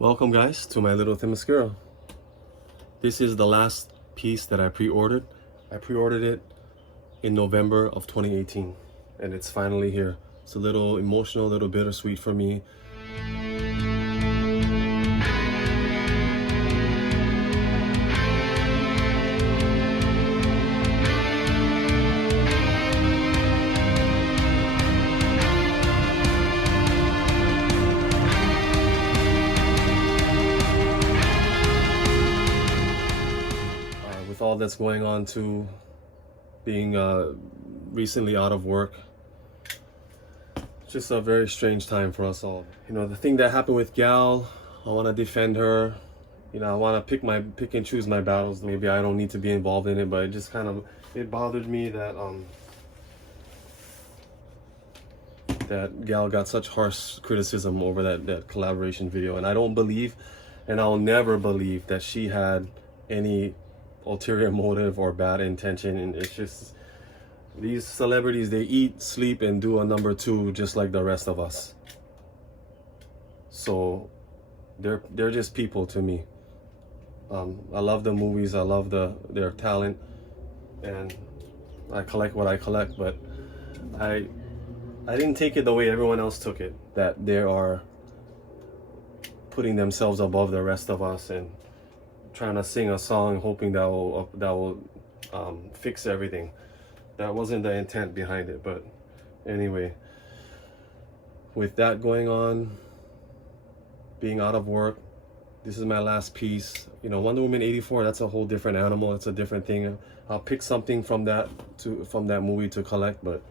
Welcome guys to my little Themyscira. This is the last piece that I pre-ordered. I pre-ordered it in November of 2018 and it's finally here. It's a little emotional, a little bittersweet for me. With all that's going on too, being recently out of work, just a very strange time for us all. You know, the thing that happened with Gal, I want to defend her. You know, I want to pick and choose my battles. Maybe I don't need to be involved in it, but it just kind of, it bothered me that that Gal got such harsh criticism over that collaboration video, and I don't believe, and I'll never believe that she had any ulterior motive or bad intention. And it's just, these celebrities, they eat, sleep, and do a number two just like the rest of us. So they're just people to me. I love the movies, I love their talent, and I collect what I collect, but I didn't take it the way everyone else took it, that they are putting themselves above the rest of us and trying to sing a song hoping that will fix everything. That wasn't the intent behind it. But anyway, with that going on, being out of work, this is my last piece. You know, Wonder Woman 84, that's a whole different animal. It's a different thing. I'll pick something from that movie to collect. But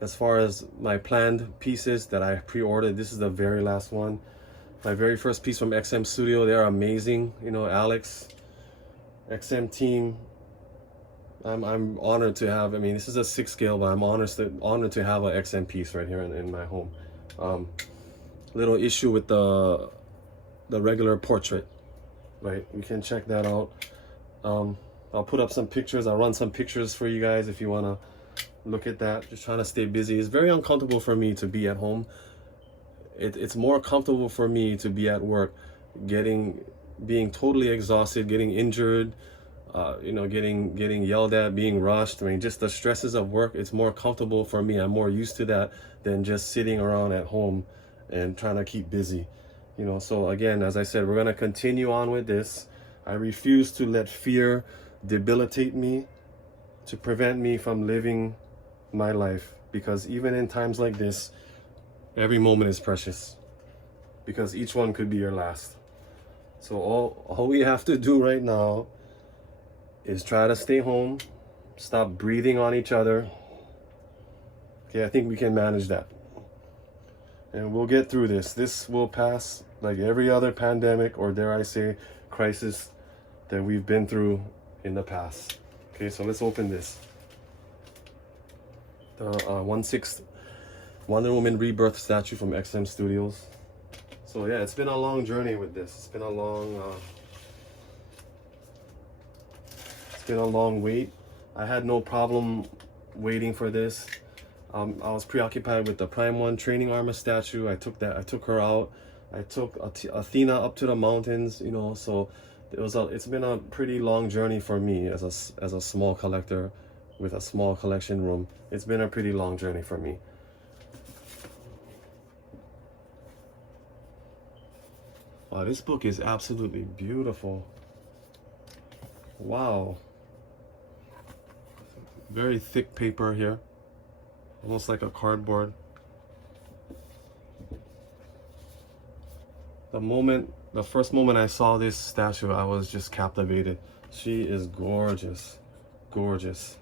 as far as my planned pieces that I pre-ordered, this is the very last one. My very first piece from XM Studio. They're amazing. You know, Alex, XM team. I'm honored to have, I mean, this is a 6 scale, but I'm honored to have an XM piece right here in my home. Little issue with the regular portrait, right? You can check that out. I'll put up some pictures. I'll run some pictures for you guys if you want to look at that. Just trying to stay busy. It's very uncomfortable for me to be at home. It's more comfortable for me to be at work, being totally exhausted, getting injured, you know, getting yelled at, being rushed. I mean, just the stresses of work, it's more comfortable for me. I'm more used to that than just sitting around at home and trying to keep busy, you know. So again, as I said, we're going to continue on with this. I refuse to let fear debilitate me, to prevent me from living my life, because even in times like this, every moment is precious, because each one could be your last. So all we have to do right now is try to stay home, stop breathing on each other. Okay, I think we can manage that. And we'll get through this. This will pass like every other pandemic, or dare I say, crisis that we've been through in the past. Okay, so let's open this. The 1/6 Wonder Woman Rebirth statue from XM Studios. So yeah, it's been a long journey with this. It's been a long wait. I had no problem waiting for this. I was preoccupied with the Prime 1 training armor statue. I took her out. I took Athena up to the mountains, you know. So it's been a pretty long journey for me as a small collector with a small collection room. It's been a pretty long journey for me. Wow, this book is absolutely beautiful. Wow. Very thick paper here. Almost like a cardboard. The first moment I saw this statue, I was just captivated. She is gorgeous. Gorgeous.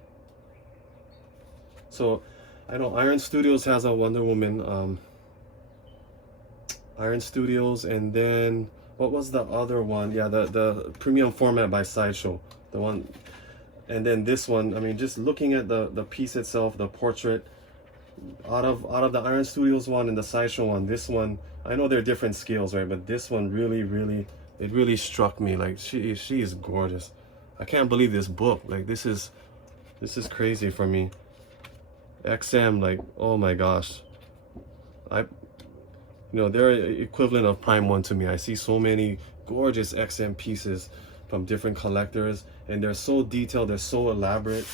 So, I know Iron Studios has a Wonder Woman, Iron Studios, and then what was the other one? Yeah, the premium format by Sideshow, the one. And then this one, I mean, just looking at the piece itself, the portrait, out of the Iron Studios one and the Sideshow one, this one, I know they're different scales, right? But this one really struck me. Like, she is gorgeous. I can't believe this book. Like, this is crazy for me. XM, like, oh my gosh. You know, they're equivalent of Prime 1 to me. I see so many gorgeous XM pieces from different collectors, and they're so detailed, they're so elaborate.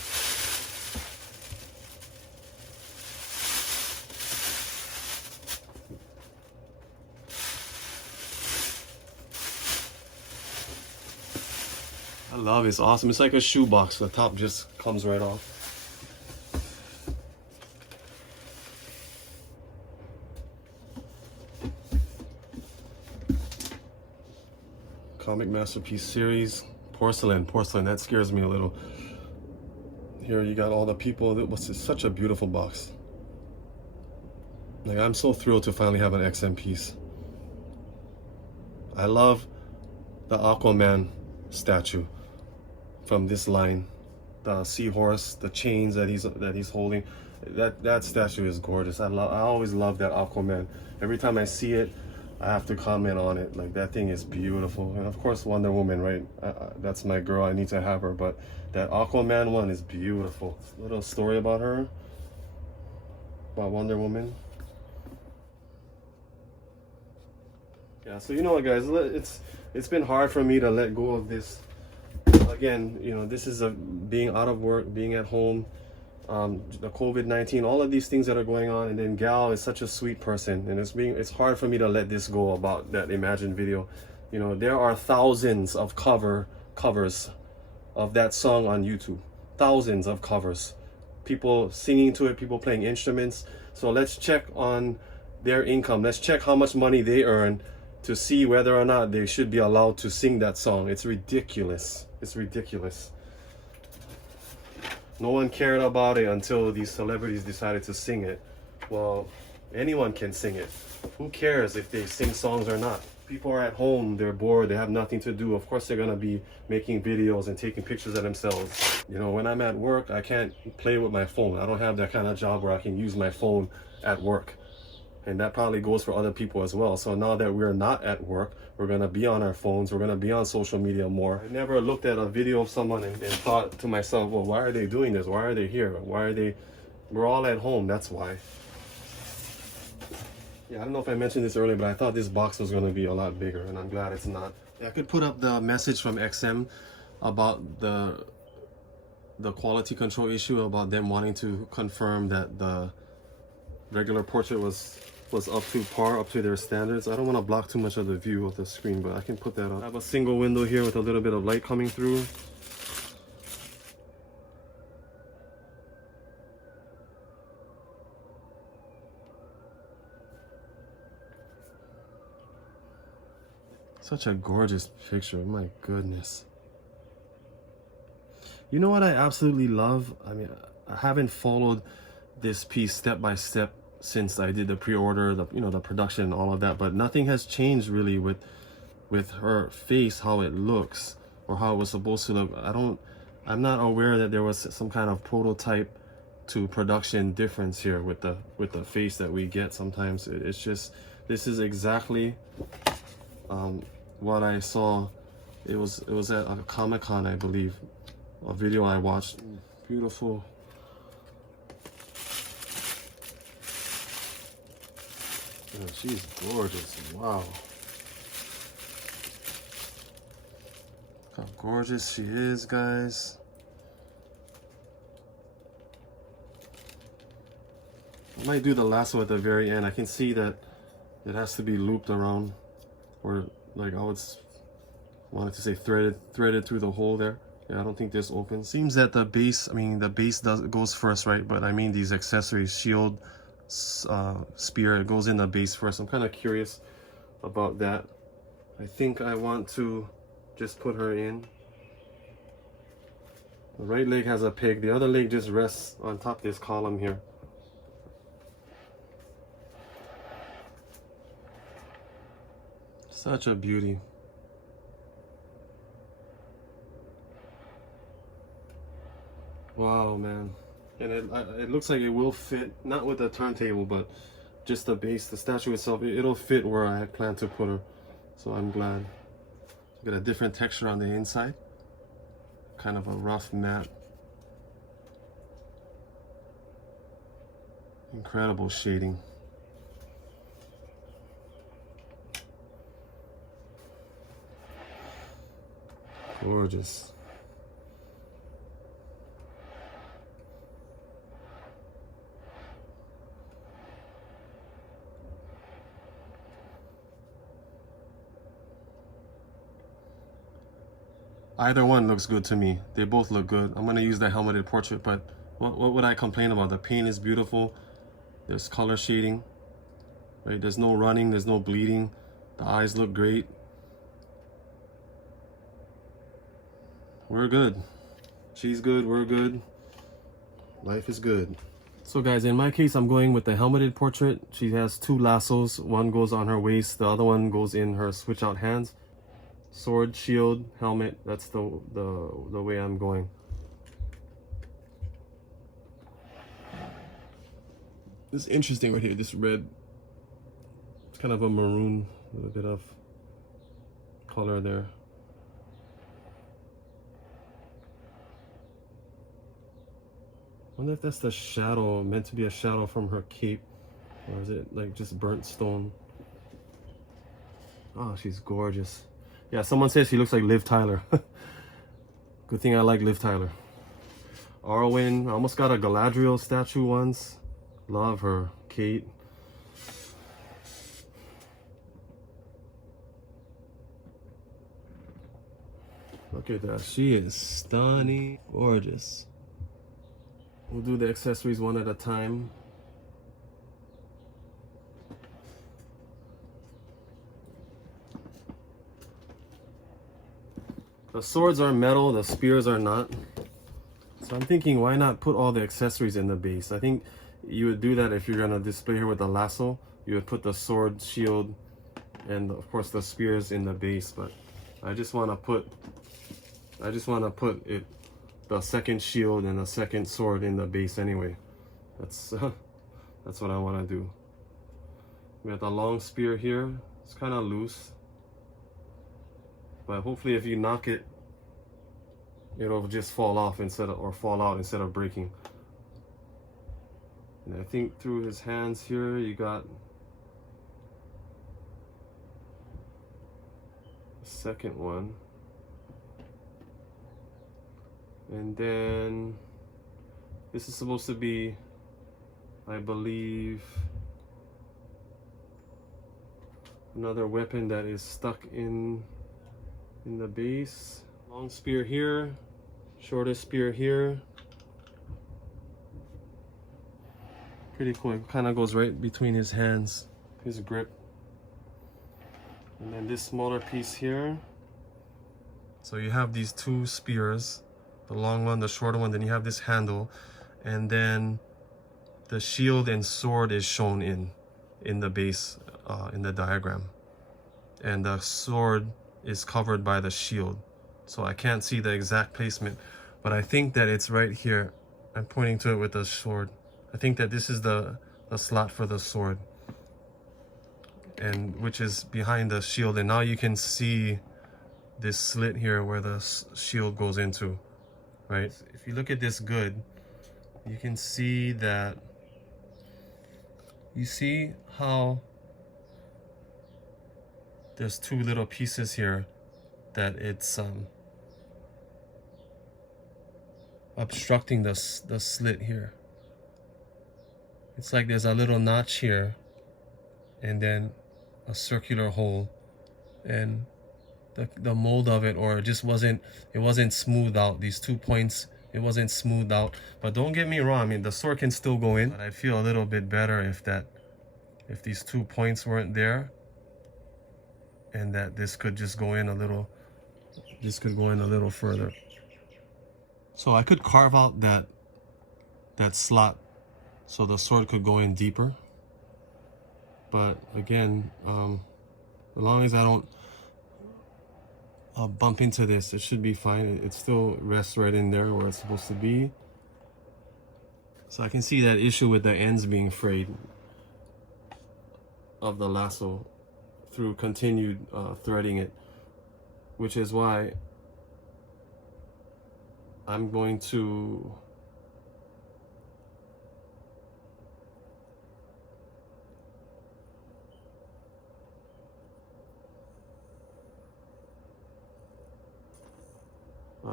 I love it. It's awesome. It's like a shoebox. The top just comes right off. Comic Masterpiece series. Porcelain. That scares me a little. Here you got all the people. It was such a beautiful box. Like, I'm so thrilled to finally have an XM piece. I love the Aquaman statue from this line. The seahorse, the chains that he's holding. That statue is gorgeous. I always love that Aquaman. Every time I see it, I have to comment on it. Like, that thing is beautiful. And of course Wonder Woman, right? That's my girl. I need to have her. But that Aquaman one is beautiful. A little story about her, about Wonder Woman. Yeah, so you know what, guys, it's been hard for me to let go of this. Again, you know, this is being out of work, being at home, the COVID-19, all of these things that are going on. And then Gal is such a sweet person, and it's hard for me to let this go about that Imagine video. You know, there are thousands of covers of that song on YouTube. Thousands of covers. People singing to it, people playing instruments. So let's check on their income. Let's check how much money they earn to see whether or not they should be allowed to sing that song. It's ridiculous. It's ridiculous. No one cared about it until these celebrities decided to sing it. Well, anyone can sing it. Who cares if they sing songs or not? People are at home, they're bored, they have nothing to do. Of course they're gonna be making videos and taking pictures of themselves. You know, when I'm at work, I can't play with my phone. I don't have that kind of job where I can use my phone at work. And that probably goes for other people as well. So now that we're not at work, we're gonna be on our phones, we're gonna be on social media more. I never looked at a video of someone and thought to myself, well, why are they doing this? Why are they here? Why are they, we're all at home, that's why. Yeah, I don't know if I mentioned this earlier, but I thought this box was gonna be a lot bigger, and I'm glad it's not. Yeah, I could put up the message from XM about the quality control issue, about them wanting to confirm that the regular portrait was up to par, up to their standards. I don't want to block too much of the view of the screen, but I can put that on. I have a single window here with a little bit of light coming through. Such a gorgeous picture, my goodness. You know what I absolutely love? I mean, I haven't followed this piece step by step since I did the pre-order, the production and all of that, but nothing has changed really with her face, how it looks or how it was supposed to look. I'm not aware that there was some kind of prototype to production difference here with the face that we get. Sometimes it's just, this is exactly what I saw. It was at a Comic-Con, I believe, a video I watched. Beautiful. Oh, she's gorgeous. Wow. Look how gorgeous she is, guys. I might do the lasso at the very end. I can see that it has to be looped around, or like I wanted to say threaded through the hole there. Yeah, I don't think this opens. Seems that the base, goes first, right? But I mean these accessories, shield, spear, it goes in the base first. I'm kind of curious about that. I think I want to just put her in. The right leg has a peg, the other leg just rests on top of this column here. Such a beauty. Wow, man. And it looks like it will fit, not with the turntable, but just the base, the statue itself, it'll fit where I plan to put her. So I'm glad. Got a different texture on the inside. Kind of a rough matte. Incredible shading. Gorgeous. Either one looks good to me. They both look good. I'm gonna use the helmeted portrait, but what would I complain about? The paint is beautiful. There's color shading, right? There's no running, there's no bleeding. The eyes look great. We're good. She's good, we're good. Life is good. So guys, in my case, I'm going with the helmeted portrait. She has two lassos. One goes on her waist, the other one goes in her switch out hands. Sword, shield, helmet, that's the way I'm going. This is interesting right here, this red. It's kind of a maroon, a little bit of color there. I wonder if that's the shadow, meant to be a shadow from her cape, or is it like just burnt stone? Oh, she's gorgeous. Yeah, someone says she looks like Liv Tyler. Good thing I like Liv Tyler. Arwen, I almost got a Galadriel statue once. Love her. Kate. Look at that. She is stunning. Gorgeous. We'll do the accessories one at a time. The swords are metal, the spears are not. So I'm thinking, why not put all the accessories in the base? I think you would do that if you're gonna display her with the lasso. You would put the sword, shield, and of course the spears in the base. But I just wanna put it, the second shield and the second sword in the base anyway. That's what I wanna do. We have the long spear here. It's kind of loose. But hopefully if you knock it, it'll just fall off instead of, or fall out instead of breaking. And I think through his hands here, you got the second one. And then this is supposed to be, I believe, another weapon that is stuck in the base. Long spear here, shortest spear here. Pretty cool. It kind of goes right between his hands, his grip. And then this smaller piece here. So you have these two spears, the long one, the shorter one, then you have this handle, and then the shield and sword is shown in the base, in the diagram. And the sword is covered by the shield. So I can't see the exact placement, but I think that it's right here. I'm pointing to it with the sword. I think that this is the slot for the sword, and which is behind the shield. And now you can see this slit here where the shield goes into, right? If you look at this good, you can see that, you see how there's two little pieces here that it's obstructing the slit here. It's like there's a little notch here and then a circular hole, and the mold of it, or it just wasn't smoothed out. These 2 points, it wasn't smoothed out. But don't get me wrong, I mean, the sword can still go in, but I'd feel a little bit better if these 2 points weren't there, and that this could just go in a little, this could go in a little further. So I could carve out that slot so the sword could go in deeper. But again, as long as I don't bump into this, it should be fine. It still rests right in there where it's supposed to be. So I can see that issue with the ends being frayed of the lasso through continued threading it, which is why I'm going to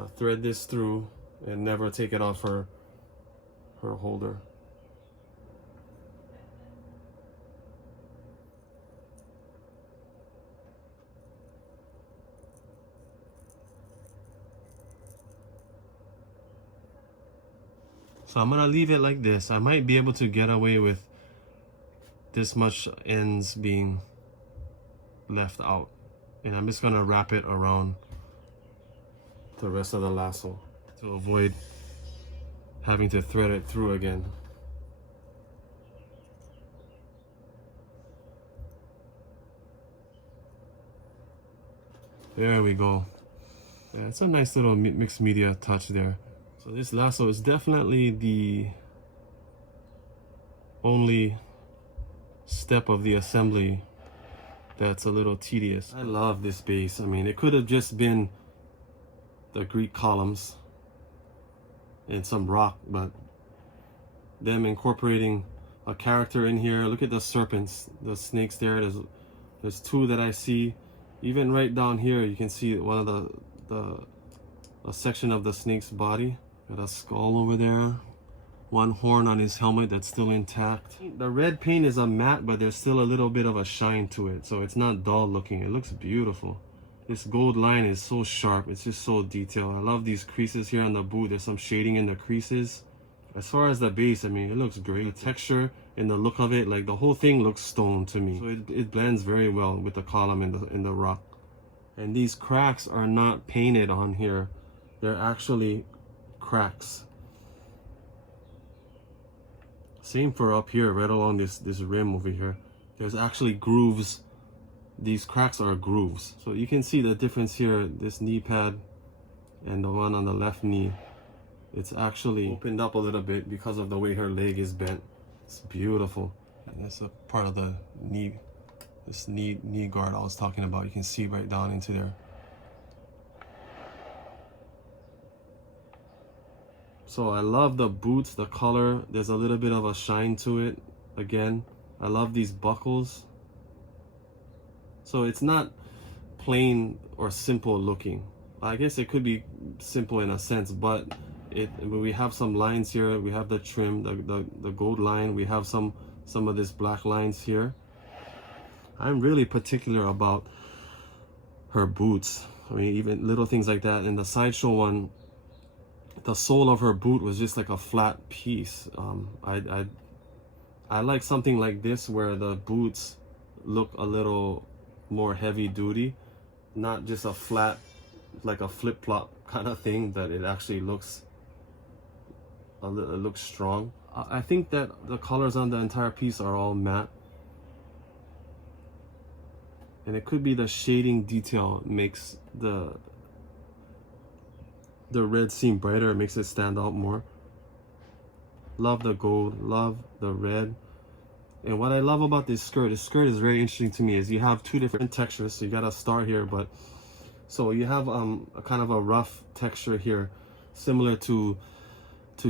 thread this through and never take it off her holder. So I'm gonna leave it like this. I might be able to get away with this much ends being left out. And I'm just gonna wrap it around the rest of the lasso to avoid having to thread it through again. There we go. Yeah, it's a nice little mixed media touch there. So this lasso is definitely the only step of the assembly that's a little tedious. I love this base. I mean, it could have just been the Greek columns and some rock, but them incorporating a character in here. Look at the serpents, the snakes there. There's two that I see. Even right down here, you can see one of a section of the snake's body. Got a skull over there. One horn on his helmet that's still intact. The red paint is a matte, but there's still a little bit of a shine to it, so it's not dull looking. It looks beautiful. This gold line is so sharp. It's just so detailed. I love these creases here on the boot. There's some shading in the creases. As far as the base, I mean, it looks great. The texture and the look of it, like the whole thing looks stone to me. So it blends very well with the column in the rock. And these cracks are not painted on here. They're actually cracks. Same for up here, right along this rim over here. There's actually grooves. These cracks are grooves. So you can see the difference here, this knee pad and the one on the left knee. It's actually opened up a little bit because of the way her leg is bent. It's beautiful. And that's a part of the knee, this knee guard I was talking about. You can see right down into there. So I love the boots, the color. There's a little bit of a shine to it. Again, I love these buckles. So it's not plain or simple looking. I guess it could be simple in a sense, but we have some lines here. We have the trim, the gold line. We have some of this black lines here. I'm really particular about her boots. I mean, even little things like that. In the sideshow one, the sole of her boot was just like a flat piece. I like something like this where the boots look a little more heavy duty, not just a flat, like a flip-flop kind of thing, that it actually looks strong. I think that the colors on the entire piece are all matte, and it could be the shading detail makes the red seem brighter. It makes it stand out more. Love the gold, love the red. And what I love about this skirt is very interesting to me, is you have two different textures. So you gotta start here, but so you have a kind of a rough texture here, similar to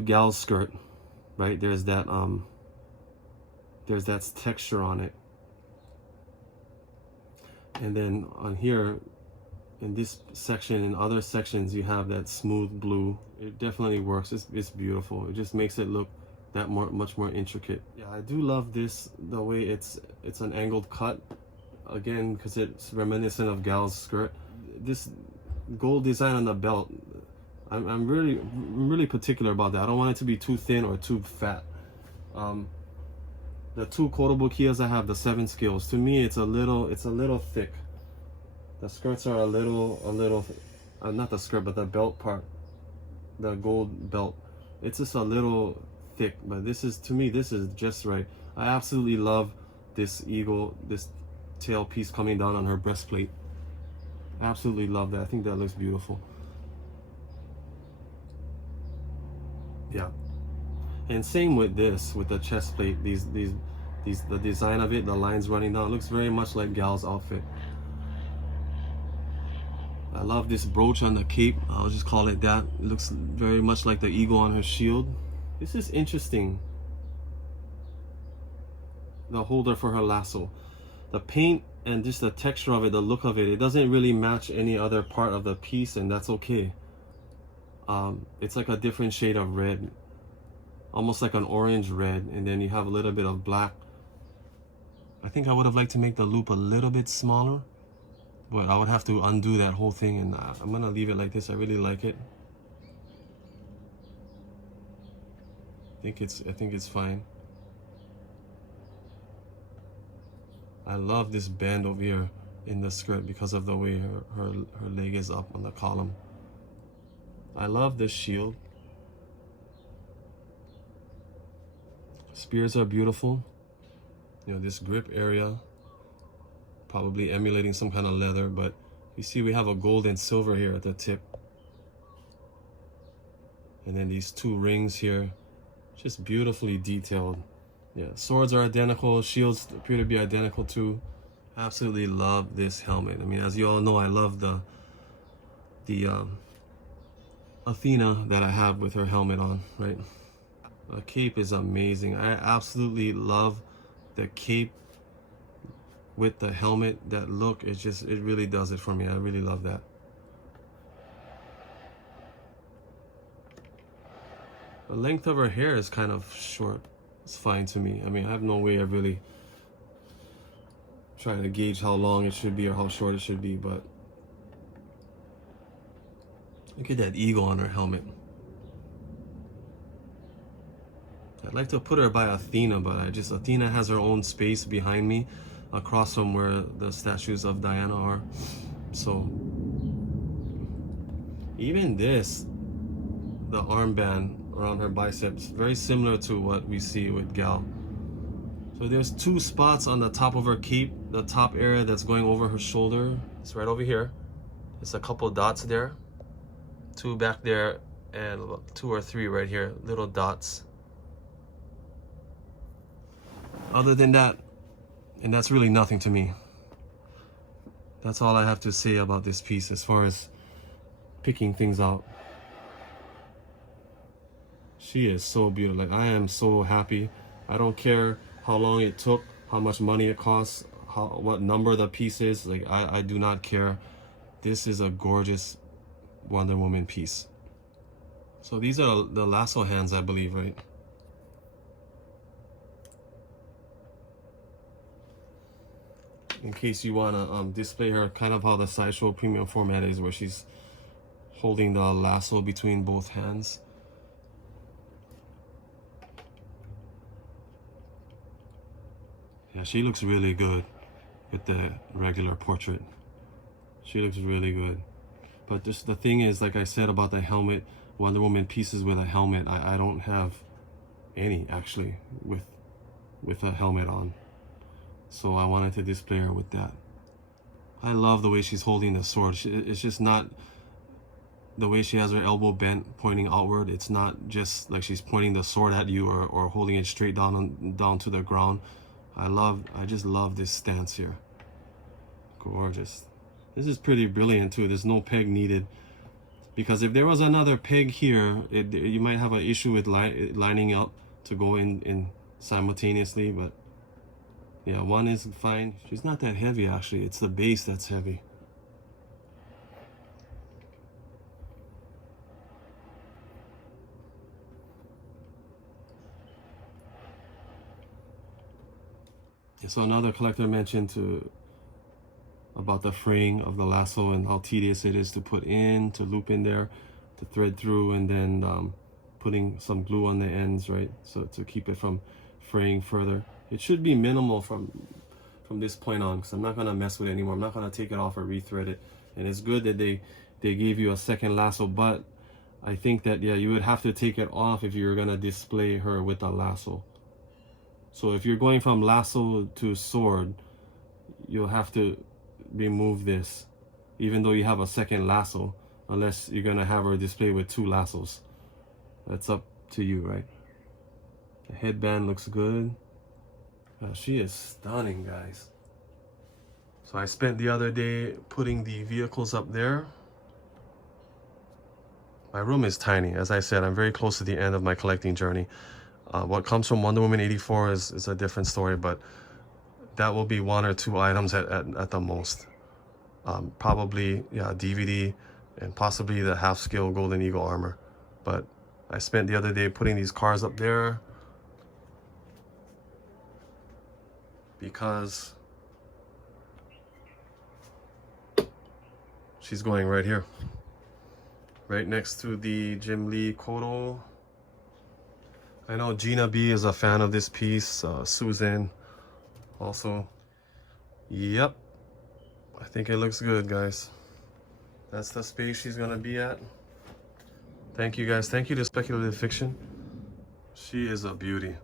Gal's skirt, right? There's that texture on it. And then on here, in this section and other sections, you have that smooth blue. It definitely works. It's beautiful. It just makes it look that much more intricate. Yeah, I do love this, the way it's an angled cut, again, because it's reminiscent of Gal's skirt. This gold design on the belt, I'm really particular about that. I don't want it to be too thin or too fat. The two quotable keys I have, the 7 scales, to me it's a little thick. The skirts are a little not the skirt, but the belt part, the gold belt, it's just a little thick. But this is, to me, this is just right. I absolutely love this eagle, this tail piece coming down on her breastplate. Absolutely love that. I think that looks beautiful. Yeah. And same with this, with the chest plate, the design of it, the lines running down, looks very much like Gal's outfit. I love this brooch on the cape. I'll just call it that. It looks very much like the eagle on her shield. This is interesting. The holder for her lasso. The paint and just the texture of it, the look of it, it doesn't really match any other part of the piece, and that's okay. It's like a different shade of red, almost like an orange red, and then you have a little bit of black. I think I would have liked to make the loop a little bit smaller, but I would have to undo that whole thing, and I'm gonna leave it like this. I really like it. I think it's fine. I love this band over here in the skirt because of the way her leg is up on the column. I love this shield. Spears are beautiful. You know, this grip area, probably emulating some kind of leather, but you see we have a gold and silver here at the tip. And then these two rings here, just beautifully detailed. Yeah, swords are identical, shields appear to be identical too. Absolutely love this helmet. I mean, as you all know, I love the Athena that I have with her helmet on, right? The cape is amazing. I absolutely love the cape with the helmet. That look, it really does it for me. I really love that. The length of her hair is kind of short. It's fine to me. I mean, I have no way of really trying to gauge how long it should be or how short it should be, but look at that eagle on her helmet. I'd like to put her by Athena, but Athena has her own space behind me across from where the statues of Diana are. So even this, the armband around her biceps, very similar to what we see with Gal. So there's two spots on the top of her cape. The top area that's going over her shoulder, it's right over here. It's a couple dots there, two back there, and 2 or 3 right here, little dots. Other than that, and that's really nothing to me. That's all I have to say about this piece as far as picking things out. She is so beautiful. Like, I am so happy. I don't care how long it took, how much money it costs, what number the piece is. Like, I do not care. This is a gorgeous Wonder Woman piece. So these are the lasso hands, I believe, right? In case you want to display her kind of how the Sideshow Premium format is, where she's holding the lasso between both hands. Yeah, she looks really good with the regular portrait. She looks really good. But just the thing is, like I said about the helmet, Wonder Woman pieces with a helmet, I don't have any actually with a helmet on. So I wanted to display her with that. I love the way she's holding the sword. It's just not the way she has her elbow bent, pointing outward. It's not just like she's pointing the sword at you or holding it straight down to the ground. I just love this stance here. Gorgeous. This is pretty brilliant too. There's no peg needed, because if there was another peg here, you might have an issue with lining up to go in simultaneously, but yeah, one is fine. She's not that heavy actually. It's the base that's heavy. So another collector mentioned about the fraying of the lasso and how tedious it is to put in, to loop in there, to thread through, and then putting some glue on the ends, right? So to keep it from fraying further. It should be minimal from this point on, because I'm not gonna mess with it anymore. I'm not gonna take it off or rethread it. And it's good that they gave you a second lasso, but I think that, yeah, you would have to take it off if you're gonna display her with a lasso. So if you're going from lasso to sword, you'll have to remove this, even though you have a second lasso, unless you're gonna have her display with 2 lassos. That's up to you, right? The headband looks good. She is stunning, guys. So I spent the other day putting the vehicles up there. My room is tiny. As I said, I'm very close to the end of my collecting journey. What comes from Wonder Woman 84 is a different story, but that will be 1 or 2 items at the most. Probably, yeah, DVD and possibly the half-scale Golden Eagle armor. But I spent the other day putting these cars up there because she's going right here, right next to the Jim Lee Kodo. I know Gina B is a fan of this piece, Susan also. Yep, I think it looks good, guys. That's the space she's gonna be at. Thank you, guys. Thank you to Speculative Fiction. She is a beauty.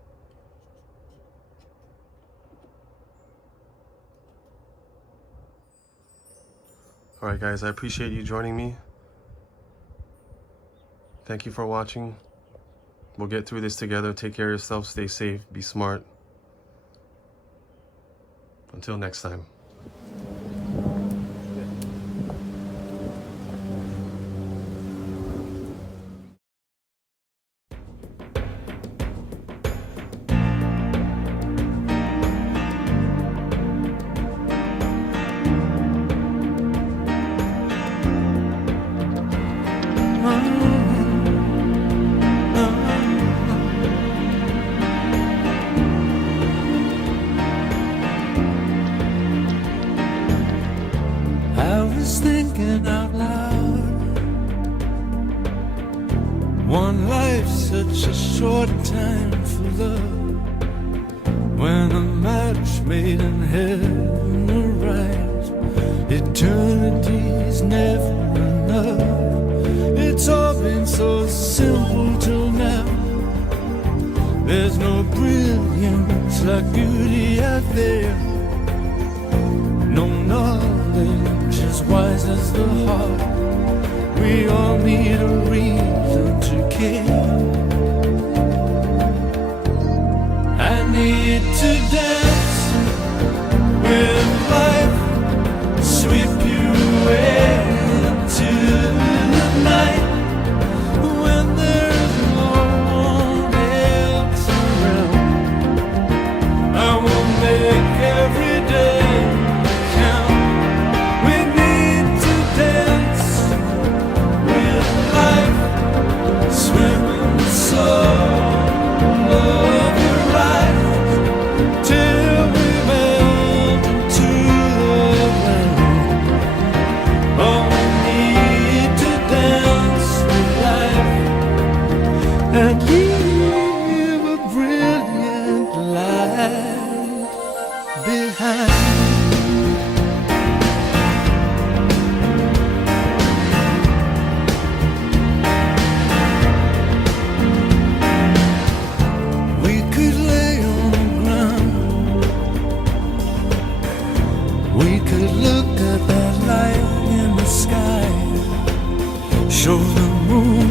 All right, guys, I appreciate you joining me. Thank you for watching. We'll get through this together. Take care of yourself. Stay safe. Be smart. Until next time. Thinking out loud, one life, such a short time for love. When a match made in heaven arrives, eternity's never enough. It's all been so simple till now. There's no brilliance like beauty out there. No knowledge as wise as the heart. We all need a reason to care. I need to dance with life, sweep you away into the night. When there's no one else around, I will make every day and leave a brilliant light behind. We could lay on the ground, we could look at that light in the sky, show the moon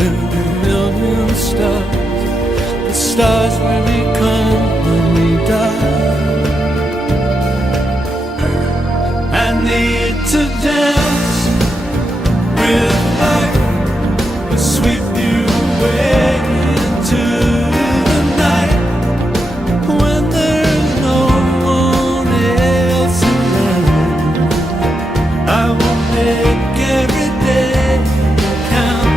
every million stars. The stars really come when we die. I need to dance with life, sweep you away into the night. When there's no one else around, I will make every day count.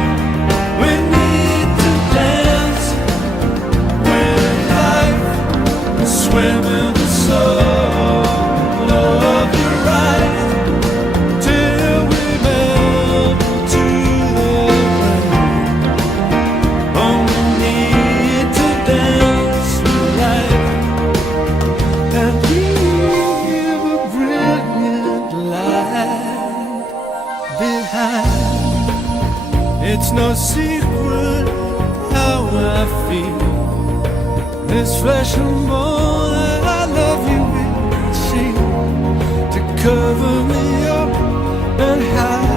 We need to dance with life, swim in the soul of your eyes, till we melt into the ground. Oh, we need to dance with life and leave a brilliant light behind. It's no secret how I feel. This flesh and bone that I love you will see, to cover me up and hide.